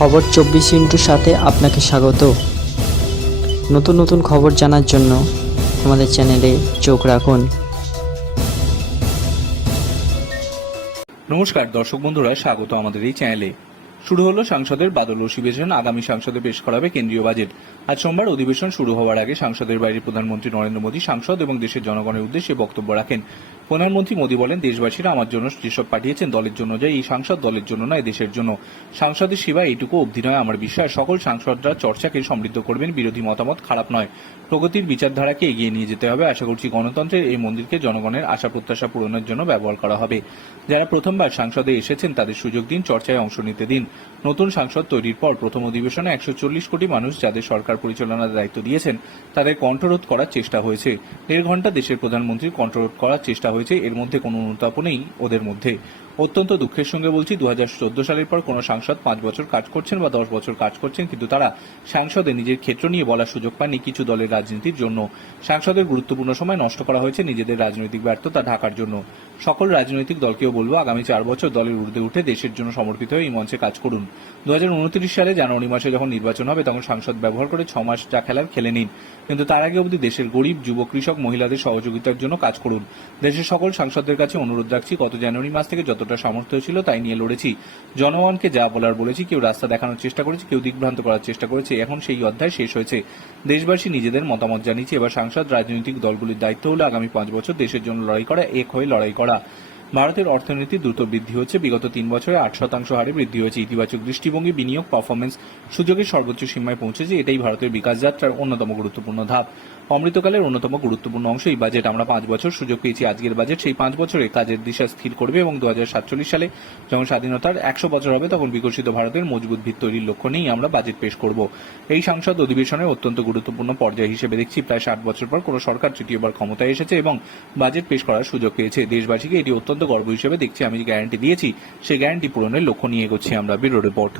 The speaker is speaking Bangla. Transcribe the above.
খবর 24 ইন্টুর সাথে আপনাকে স্বাগত। নতুন নতুন খবর জানার জন্য আমাদের চ্যানেলে চোখ রাখুন। নমস্কার দর্শক বন্ধুরা, স্বাগত আমাদের এই চ্যানেলে। শুরু হলো সাংসদের বাদল অধিবেশন। আগামী সংসদে পেশ করা হবে কেন্দ্রীয় বাজেট। আজ সোমবার অধিবেশন শুরু হওয়ার আগে সংসদের বাইরে প্রধানমন্ত্রী নরেন্দ্র মোদী সাংসদ এবং দেশের জনগণের উদ্দেশ্যে বক্তব্য রাখেন। প্রধানমন্ত্রী মোদী বলেন, দেশবাসীরা আমার জন্য যেসব পাঠিয়েছেন দলের জন্য যায়, এই সাংসদ দলের জন্য নয়, দেশের জন্য। সাংসদের সেবা এইটুকু অবধি নয় আমার বিশ্বাস। সকল সাংসদরা চর্চাকে সমৃদ্ধ করবেন। বিরোধী মতামত খারাপ নয়, প্রগতির বিচারধারাকে এগিয়ে নিয়ে যেতে হবে। আশা করছি গণতন্ত্রের এই মন্দিরকে জনগণের আশা প্রত্যাশা পূরণের জন্য ব্যবহার করা হবে। যারা প্রথমবার সংসদে এসেছেন তাদের সুযোগ দিন, চর্চায় অংশ নিতে দিন। নতুন সংসদ তৈরির পর প্রথম অধিবেশনে 140 কোটি মানুষ যাদের সরকার পরিচালনার দায়িত্ব দিয়েছেন তাদের কণ্ঠরোধ করার চেষ্টা হয়েছে। 1.5 ঘন্টা দেশের প্রধানমন্ত্রীর কণ্ঠরোধ করার চেষ্টা হয়েছে। এর মধ্যে কোনো অনুতাপ নেই ওদের মধ্যে। অত্যন্ত দুঃখের সঙ্গে বলছি, 2014 সালের পর কোনো সাংসদ 5 বছর কাজ করছেন বা 10 বছর কাজ করছেন, কিন্তু তারা সংসদে নিজের ক্ষেত্র নিয়ে বলার সুযোগ পাননি কিছু দলের রাজনীতির জন্য। সংসদের গুরুত্বপূর্ণ সময় নষ্ট করা হয়েছে নিজেদের রাজনৈতিক ব্যর্থতা ঢাকার জন্য। সকল রাজনৈতিক দলকেও বলবো, আগামী 4 বছর দলের ঊর্ধ্বে উঠে দেশের জন্য সমর্পিত হয়ে এই মঞ্চে কাজ করুন। 2029 সালে জানুয়ারি মাসে যখন নির্বাচন হবে তখন সংসদ ব্যবহার করে 6 মাস যা খেলার খেলে নিন, কিন্তু তার আগে অবধি দেশের গরিব, যুব, কৃষক, মহিলাদের সহযোগিতার জন্য কাজ করুন। দেশের সকল সাংসদদের কাছে অনুরোধ রাখছি, গত জানুয়ারি মাস থেকে যতটা সামর্থ্য ছিল তাই নিয়ে লড়েছি। জনগণকে যা বলার বলেছি। কেউ রাস্তা দেখানোর চেষ্টা করেছে, কেউ দিকভ্রান্ত করার চেষ্টা করেছে। এখন সেই অধ্যায় শেষ হয়েছে। দেশবাসী নিজেদের মতামত জানিয়েছে। এবার সাংসদ রাজনৈতিক দলগুলির দায়িত্ব হলো আগামী 5 বছর দেশের জন্য লড়াই করা, এক হয়ে লড়াই করা। ভারতের অর্থনীতি দ্রুত বৃদ্ধি হচ্ছে। বিগত 3 বছরে 8% হারে বৃদ্ধি হয়েছে। ইতিবাচক দৃষ্টিভঙ্গি, বিনিয়োগ, পারফরমেন্স সুযোগের সর্বোচ্চ সীমায় পৌঁছেছে। এটাই ভারতের বিকাশ যাত্রার অন্যতম গুরুত্বপূর্ণ ধাপ। অমৃতকালের অন্যতম গুরুত্বপূর্ণ অংশ এই বাজেট। আমরা 5 বছর সুযোগ পেয়েছি। আজকের বাজেট সেই 5 বছরে কাজের দিশা স্থির করবে এবং 2047 সালে যখন স্বাধীনতার 100 বছর হবে তখন বিকশিত ভারতের মজবুত ভিত তৈরির লক্ষ্য নিয়েই আমরা বাজেট পেশ করব। এই সংসদ অধিবেশনের অত্যন্ত গুরুত্বপূর্ণ পর্যায় হিসেবে দেখছি প্রায় 60 বছর পর কোনো সরকার তৃতীয়বার ক্ষমতায় এসেছে এবং বাজেট পেশ করার সুযোগ পেয়েছে। দেশবাসীকে এটি অত্যন্ত গর্ব হিসেবে দেখছি। আমি যে গ্যারান্টি দিয়েছি সেই গ্যারান্টি পূরণের লক্ষ্য নিয়ে এগোচ্ছি আমরা। Bureau report.